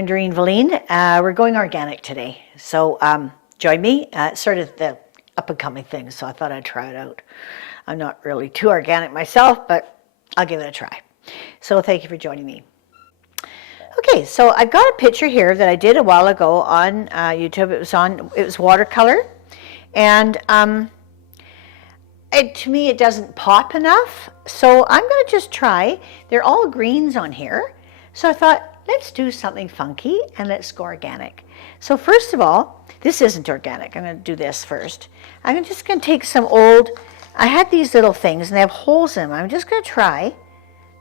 I'm Doreen Velin. We're going organic today, so join me. It's sort of the up-and-coming thing, so I thought I'd try it out. I'm not really too organic myself, but I'll give it a try. So thank you for joining me. Okay, so I've got a picture here that I did a while ago on YouTube. It was watercolor, and to me it doesn't pop enough, so I'm going to just try. They're all greens on here, so I thought, let's do something funky and let's go organic. So first of all, this isn't organic. I'm going to do this first. I'm just going to take some old, I had these little things and they have holes in them. I'm just going to try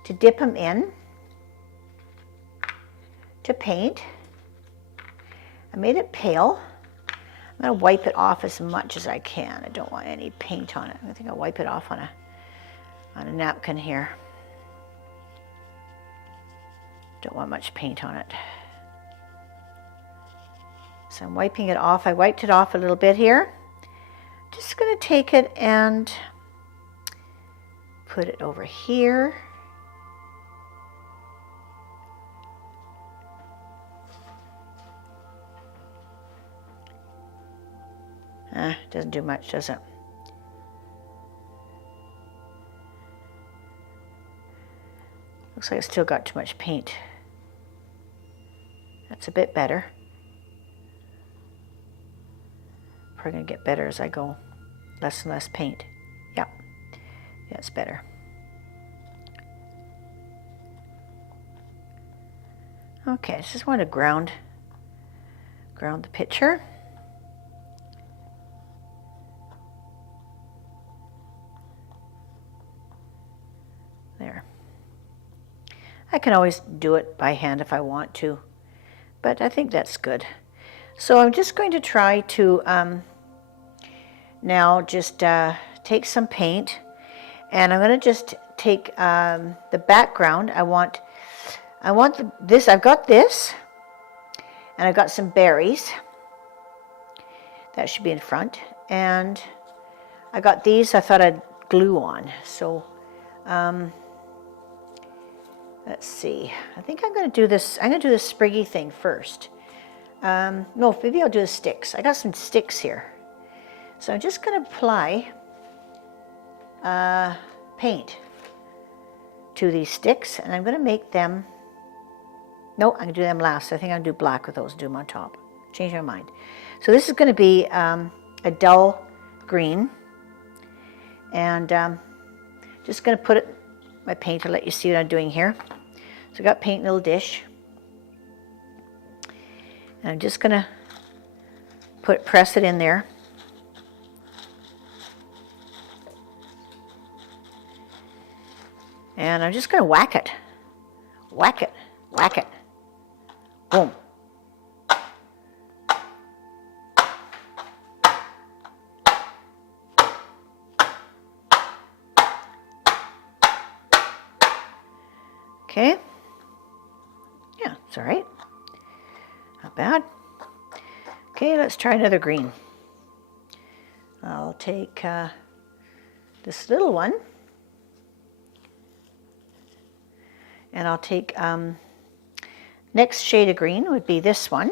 to dip them in to paint. I made it pale. I'm going to wipe it off as much as I can. I don't want any paint on it. I think I'll wipe it off on a napkin here. Don't want much paint on it. So I'm wiping it off. I wiped it off a little bit here. Just going to take it and put it over here. Doesn't do much, does it? Looks like it's still got too much paint. That's a bit better. Probably gonna get better as I go. Less and less paint. Yeah, it's better. Okay, I just want to ground the picture. There. I can always do it by hand if I want to, but I think that's good. So I'm just going to try to now just take some paint, and I'm going to just take the background. I want this. I've got this, and I've got some berries. That should be in front, and I got these. I thought I'd glue on. So. Let's see. I think I'm going to do this. I'm going to do the spriggy thing first. No, maybe I'll do the sticks. I got some sticks here. So I'm just going to apply paint to these sticks, and I'm going to make them. No, I'm going to do them last. I think I'm going to do black with those, do them on top. Change my mind. So this is going to be a dull green, and just going to put it, my paint, to let you see what I'm doing here. So I got paint in a little dish, and I'm just going to press it in there. And I'm just going to whack it. Whack it. Whack it. Boom. Okay. Yeah, it's all right. Not bad. Okay, let's try another green. I'll take this little one, and I'll take next shade of green would be this one.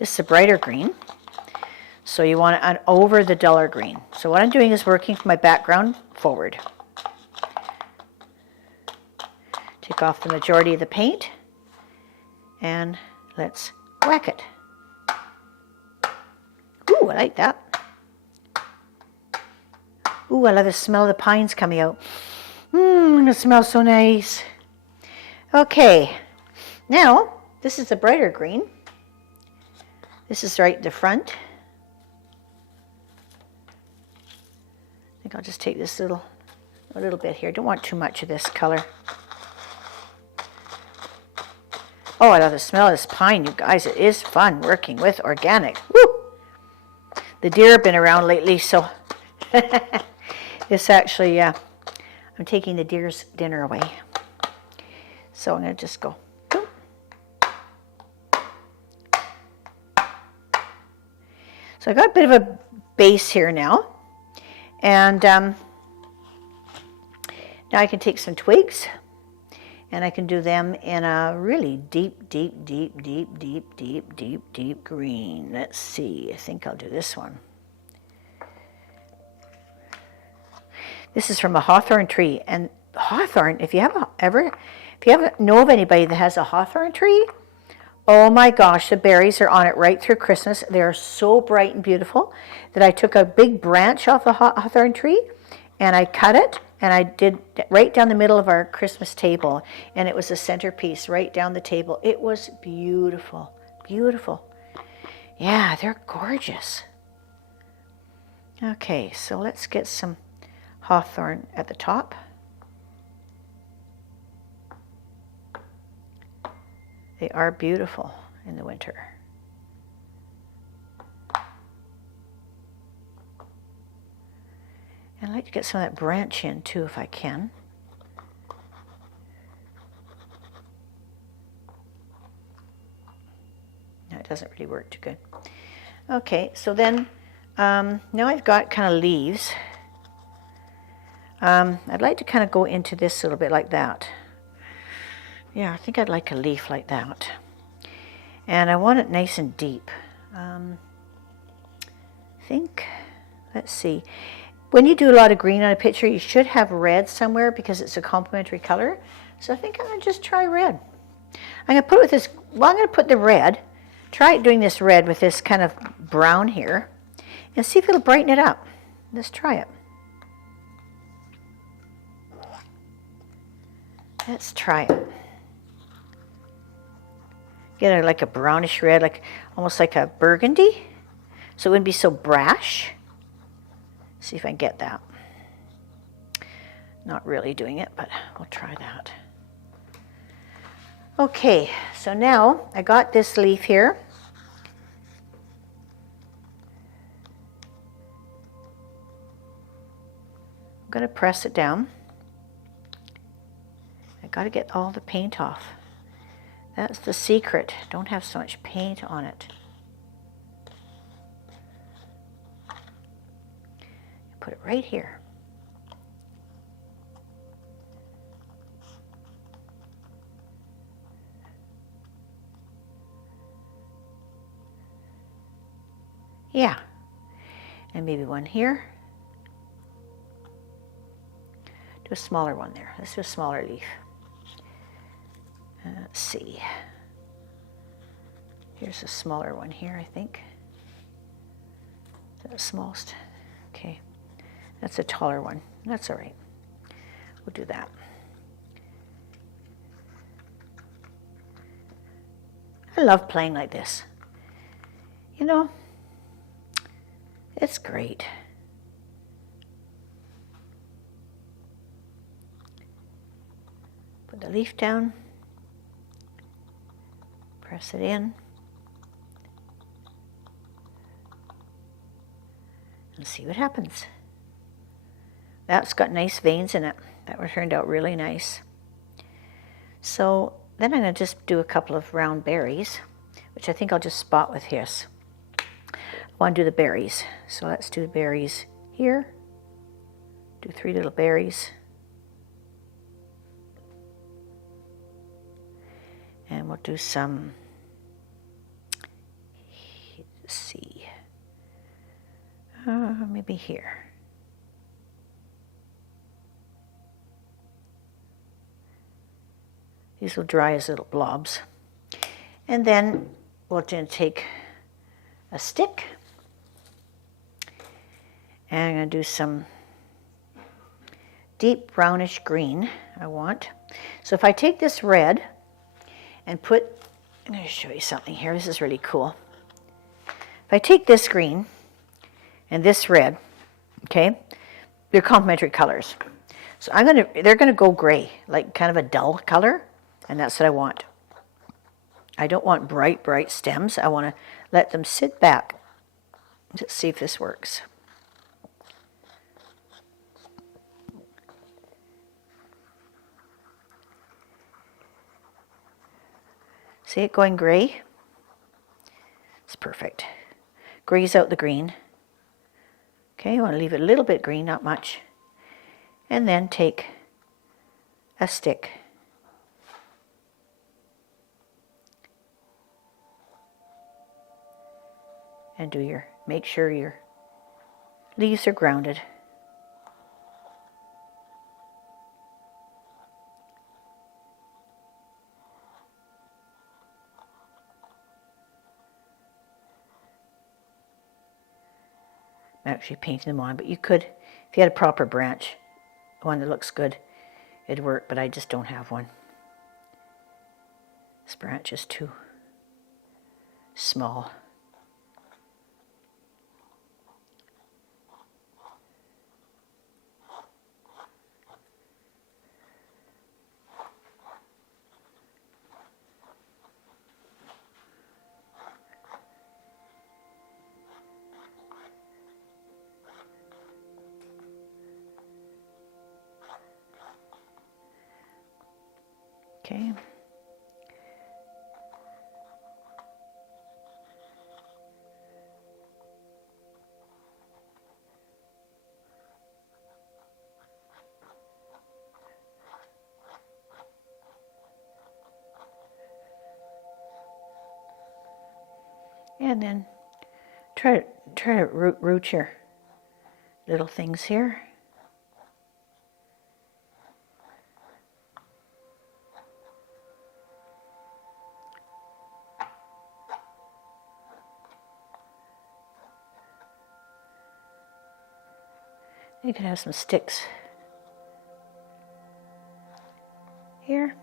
This is a brighter green, so you want it over the duller green. So what I'm doing is working my background forward. Take off the majority of the paint, and let's whack it. Ooh, I like that. Ooh, I love the smell of the pines coming out. It smells so nice. Okay, now this is a brighter green. This is right in the front. I think I'll just take this a little bit here. Don't want too much of this color. Oh, I love the smell of this pine, you guys. It is fun working with organic. Woo! The deer have been around lately, so this actually, I'm taking the deer's dinner away. So I'm going to just go. Boom. So I got a bit of a base here now. And now Now I can take some twigs and I can do them in a really deep, deep, deep, deep, deep, deep, deep, deep green. Let's see, I think I'll do this one. This is from a hawthorn tree, and hawthorn, if you know of anybody that has a hawthorn tree, oh my gosh, the berries are on it right through Christmas. They are so bright and beautiful that I took a big branch off the hawthorn tree and I cut it and I did right down the middle of our Christmas table, and it was a centerpiece right down the table. It was beautiful, beautiful. Yeah, they're gorgeous. Okay, so let's get some hawthorn at the top. They are beautiful in the winter. And I like to get some of that branch in too if I can. No, it doesn't really work too good. Okay, so then now I've got kind of leaves. I'd like to kind of go into this a little bit like that. Yeah, I think I'd like a leaf like that. And I want it nice and deep. Let's see. When you do a lot of green on a picture, you should have red somewhere because it's a complementary color. So I think I'm going to just try red. I'm going to put it with this, well, I'm going to put the red, try doing this red with this kind of brown here, and see if it'll brighten it up. Let's try it. Let's try it. Get like a brownish red, like almost like a burgundy, so it wouldn't be so brash. See if I can get that. Not really doing it, but we'll try that. Okay, so now I got this leaf here. I'm going to press it down. I got to get all the paint off. That's the secret. Don't have so much paint on it. Put it right here. Yeah. And maybe one here. Do a smaller one there. Let's do a smaller leaf. Let's see. Here's a smaller one here, I think. Is that the smallest? Okay. That's a taller one. That's all right. We'll do that. I love playing like this. You know, it's great. Put the leaf down. Press it in. And see what happens. That's got nice veins in it. That turned out really nice. So then I'm going to just do a couple of round berries, which I think I'll just spot with this. I want to do the berries. So let's do berries here. Do 3 little berries. And we'll do some, let's see, maybe here. These will dry as little blobs. And then we're going to take a stick. And I'm going to do some deep brownish green, I want. So if I take this red and put, I'm going to show you something here. This is really cool. If I take this green and this red, okay, they're complementary colors. So they're going to go gray, like kind of a dull color. And that's what I want. I don't want bright, bright stems. I want to let them sit back. Let's see if this works. See it going gray? It's perfect. Grays out the green. Okay, you want to leave it a little bit green, not much. And then take a stick. And make sure your leaves are grounded. I'm actually painting them on, but you could, if you had a proper branch, one that looks good, it'd work, but I just don't have one. This branch is too small. Okay. And then try to root your little things here. You can have some sticks here.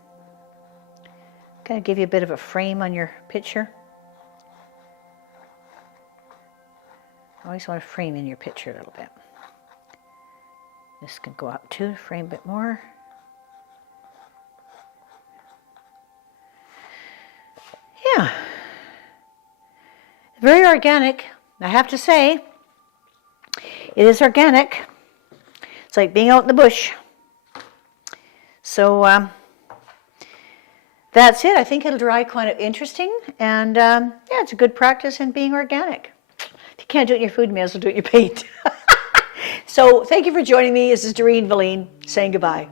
Kind of give you a bit of a frame on your picture. Always want to frame in your picture a little bit. This can go up too, frame a bit more. Yeah. Very organic, I have to say. It is organic. It's like being out in the bush. So that's it. I think it'll dry kind of interesting. And yeah, it's a good practice in being organic. If you can't do it in your food, you may as well do it in your paint. So thank you for joining me. This is Doreen Velin saying goodbye.